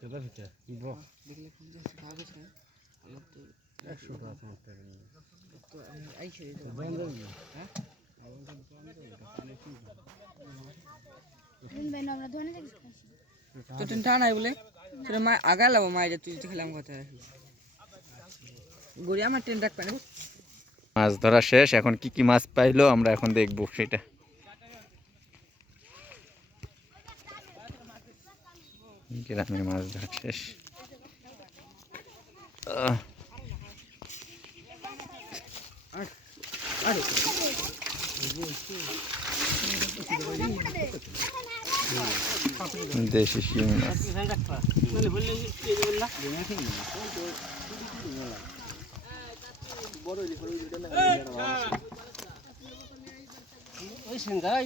দেখলে কোন আমার তো টাকা আমি বন্ধ হ্যাঁ টানা বলে? সেটা মা আগা লাবো মায়ের তুই যদি খেলাম কথা গড়ি আমার ট্রেন রাখ পানি মাছ ধরা শেষ এখন কি কি মাছ পাইলো আমরা এখন দেখব সেটা। গ্রামের মাছ ধরা শেষ। দেশি শিং মাছ। ওই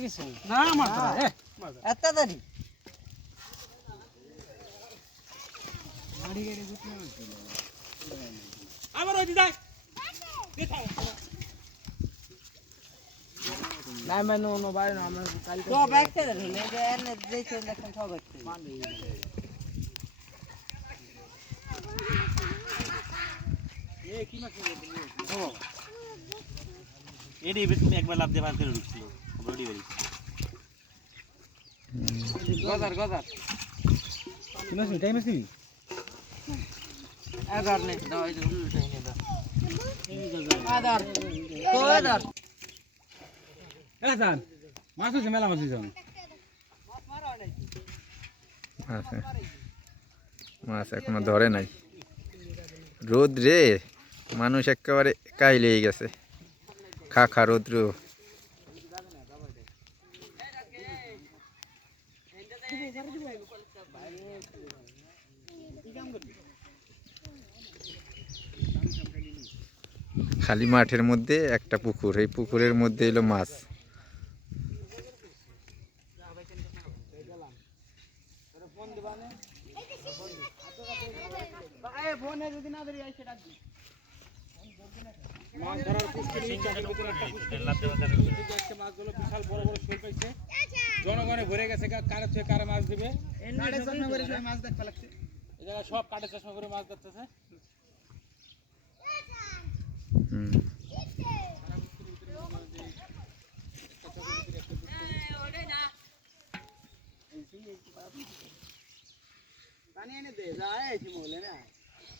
গেছেন না আমার এত তাড়াতাড়ি নাই মানে অন্য বাইরে না আমরা কালকে তো ব্যাগতে ধরলে যে এনে দিয়েছে দেখেন সব ব্যাগতে উঠছিল বডি বেরি গজার গজার শুনেছি টাইম আছে দাও এই নে দাও তো মাছ হচ্ছে মেলা মাছ হচ্ছে আছে। মাছ এখনও ধরে নাই। রোদ রে মানুষ একেবারে একাই লেগে গেছে। খা খা রোদ্র। খালি মাঠের মধ্যে একটা পুকুর, এই পুকুরের মধ্যে এলো মাছ। মাছগুলো বড় বড় জনগণে ভরে গেছে কারে থেকে কারে মাছ দিবে মাছ লাগছে সব কাটে চশমা করে মাছ ধরতেছে। পানি এনে দে যায় বলে না?